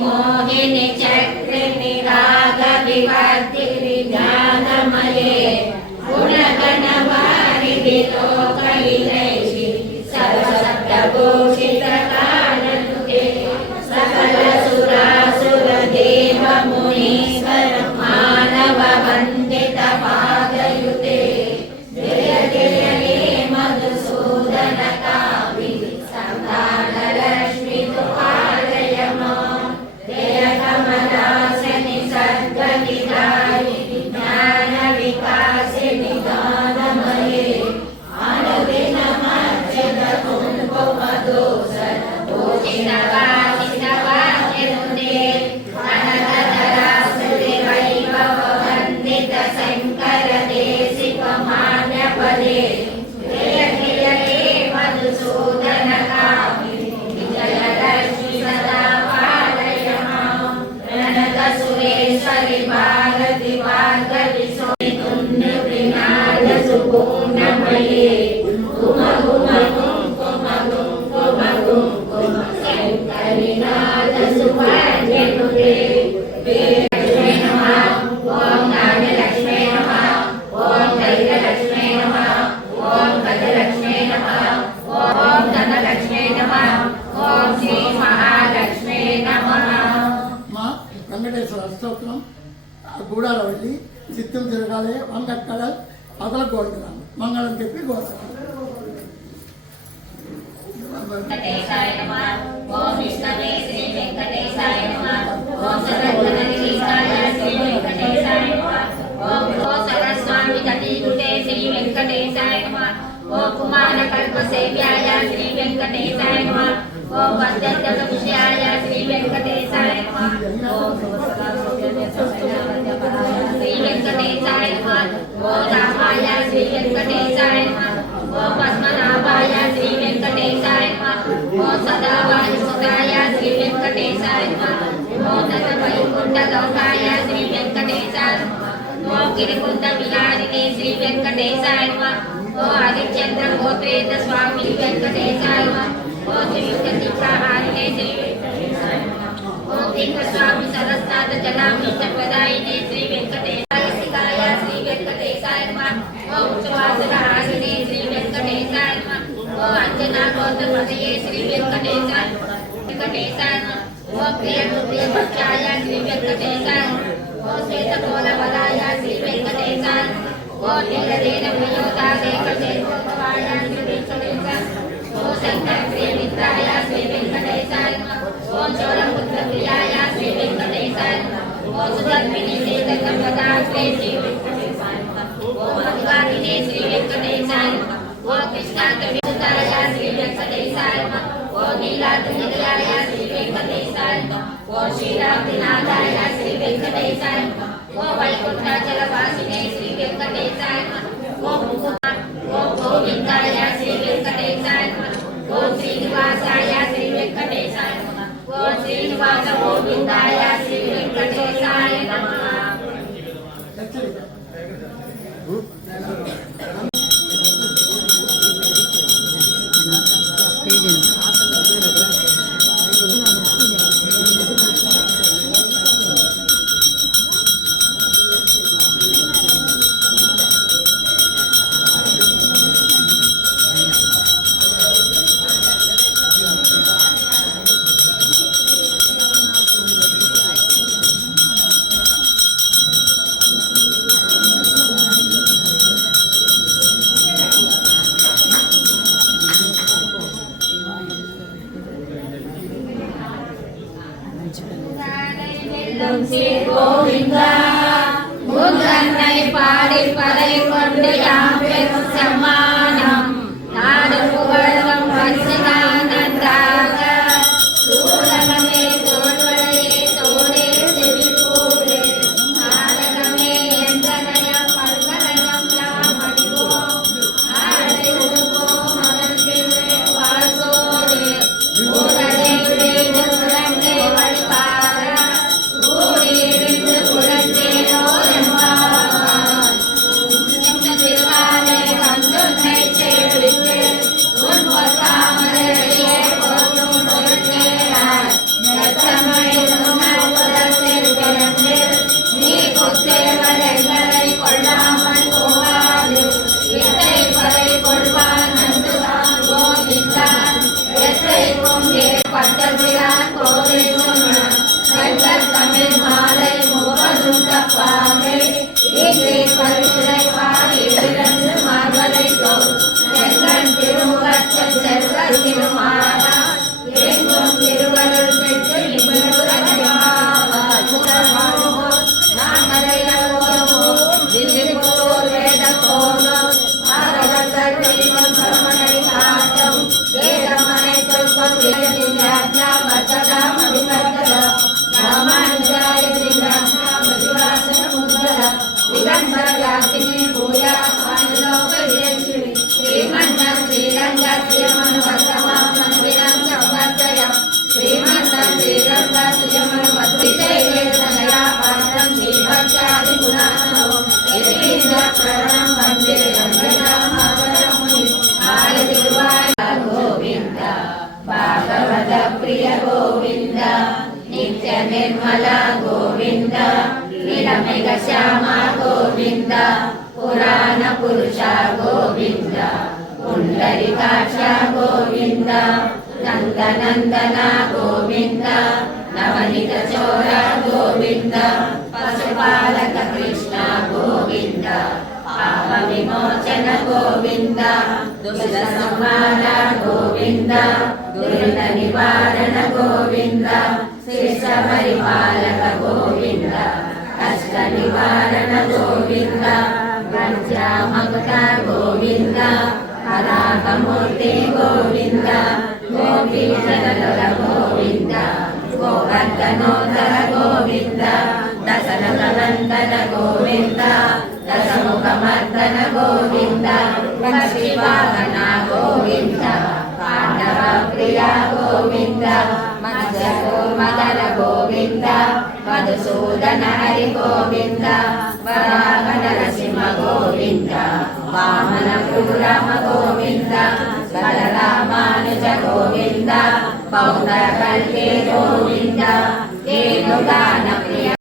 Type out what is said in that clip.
मोहिनी चक्रिणी राग विवर्तिनि ज्ञानमये गुणगणवारिधि लोकहितैषि सर्वशब्दभूषितकालनुते सकल सुरासुर देव मुनीश्वर मानव वन्दित पादयुते जय जय हे मधुसूदन कामिनि संधान लक्ष्मी पालय मां जय कमलासनि सर्गविदायिनि ज्ञान विकासिनि दानमये अनुदिनमर्चित कुङ्कुमदोषर भूषितवासितवासिनुते अनन्तरासुरिवैभव वन्दित शङ्कर देशिकमान्यपदे जय जय हे मधुसूदन कामिनि विजयलक्ष्मी सदा पालय मां प्रणतसुरेश्वरि भारति भार्गवि सोनितुण्यप्रिनाद सुपूर्णमये घुम घुम कुङ्कुम कुङ्कुम कुङ्कुम शङ्करिनाद सुवर्णनुते लक्ष्मी नमः ॐ नागलक्ष्मी नमः ॐ दैत्यलक्ष्मी नमः ॐ गजलक्ष्मी नमः ॐ धनलक्ष्मी नमः ॐ श्री महालक्ष्मी नमः మా వెంకటేశ్వర అష్టోత్తరం గూడాల వెళ్ళి చిత్తం తిరగాలి వంగక్కల అదల గోడరాము మంగళం చెప్పి గోడరాము వెంకటేశాయ నమః ఓం విష్ణవే శ్రీ వెంకటేశాయ నమః ఓం సరస్వతీశాయ శ్రీ వెంకటేశాయ నమః ఓం సరస్వామి గతిగుటే శ్రీ వెంకటేశాయ నమః ఓం కుమార కల్ప సేవ్యాయ శ్రీ వెంకటేశాయ నమః ఓం వద్దంత విషయాయ శ్రీ వెంకటేశాయ నమః ఓం శ్రీ వెంకటేశాయ నమః ఓం రామాయ శ్రీ వెంకటేశాయ నమః ఓం పద్మనాభాయ శ్రీ వెంకటేశాయ నమః ఓం సదావాయుసుతాయ శ్రీ వెంకటేశాయ నమః ఓం దశవైకుంఠ లోకాయ శ్రీ వెంకటేశాయ నమః ఓం గిరికుంఠ విహారిణే శ్రీ వెంకటేశాయ నమః ఓం హరిచంద్ర గోత్రేత స్వామి వెంకటేశాయ నమః ఓం త్రియుగతిహారిణే శ్రీ వెంకటేశాయ నమః ఓం దింగస్వామి సరస్నాథ జలామీశ ప్రదాయినే శ్రీ వెంకటేశాయ శిఖాయ శ్రీ వెంకటేశాయ నమః ఓం సువాసనహారిణే శ్రీ వెంకటేశాయ నమః ఓం అంజనా గోత్రపదయే శ్రీ వెంకటేశాయ వెంకటేశాయ నమః ఓం ప్రియభక్షాయ శ్రీ వెంకటేశాయ ఓం శ్వేతకోలవరాయ శ్రీ వెంకటేశాయ ఓం నీలదేన ప్రియోదాదేకచేతోత్వాయ శ్రీ వెంకటేశాయ ఓం శంకర ప్రియమిత్రాయ శ్రీ వెంకటేశాయ ఓం చోళపుత్ర ప్రియాయ శ్రీ వెంకటేశాయ ఓం సుధర్మిణి శ్రీధర్మపదాశ్రే శ్రీ వెంకటేశాయ ఓం మధువాదినే శ్రీ వెంకటేశాయ ఓం కృష్ణాంత వినుతాయ శ్రీ వెంకటేశాయ ఓం నీలాద్రి నిలయాయ శ్రీ వెంకటేశాయ ఓం శ్రీరామనాథాయ శ్రీ వెంకటేశాయ ఓం వైకుంఠాచల వాసినే శ్రీ వెంకటేశాయ ఓం ఓం గోవిందాయ శ్రీ వెంకటేశాయ ఓం శ్రీనివాసాయ శ్రీ వెంకటేశాయ ఓం శ్రీనివాస గోవిందాయ శ్రీ వెంకటేశాయ నమః గోవిందా ముద్రన్నై పాడి పదై కొండి యాపెరు సమానం నాడు పుగళం వసినానందాగ సూరగమే తోడ్వలయే తోడే చెవిపూడే ఆరగమే ఎందనయ పల్కలయం యామడిగో ఆడై ఉడుకో మనంపివే వాసోడే ఊరడే ఉడే వడిపార ఊడి కుడంటే నోరెంబా తిరువాలే వందునే பட்டதிலான் கோதை சொன்ன வெள்ளத் தமிழ் மாலை முப்பதும் தப்பாமே இசை பரிசுரை பாடி இழந்து மார்பலை தோல் செங்கன் திருமுகத்தில் செல்வ திருமாலா எங்கும் திருவருள் பெற்று గోవింద భాగవత ప్రియ గోవింద నిత్య నిర్మల గోవింద నిరమిక శ్యామ గోవింద పురాణ పురుష గోవింద పుండరీకాక్ష గోవింద నందనందన గోవింద నవనిత చోర గోవింద పశుపాలక కృష్ణ గోవింద పాప విమోచన గోవింద దుష్ట సంహార గోవింద దురిత నివారణ గోవింద శిష్ట పరిపాలక గోవింద కష్ట నివారణ గోవింద పంచామృత గోవింద హరాకమూర్తి గోవింద గోపీ జనల గోవింద గోవర్ధనోదర గోవింద దశరథనందన గోవింద దశముఖమర్దన గోవింద పక్షివాహన గోవింద పాండవ ప్రియ గోవింద మదర గోవింద మధుసూదన హరి గోవింద వరాహ నరసింహ గోవింద వామన పురామ గోవింద బలరామానుజ గోవింద పౌర కల్పే గోవింద ఏనుగాన ప్రియ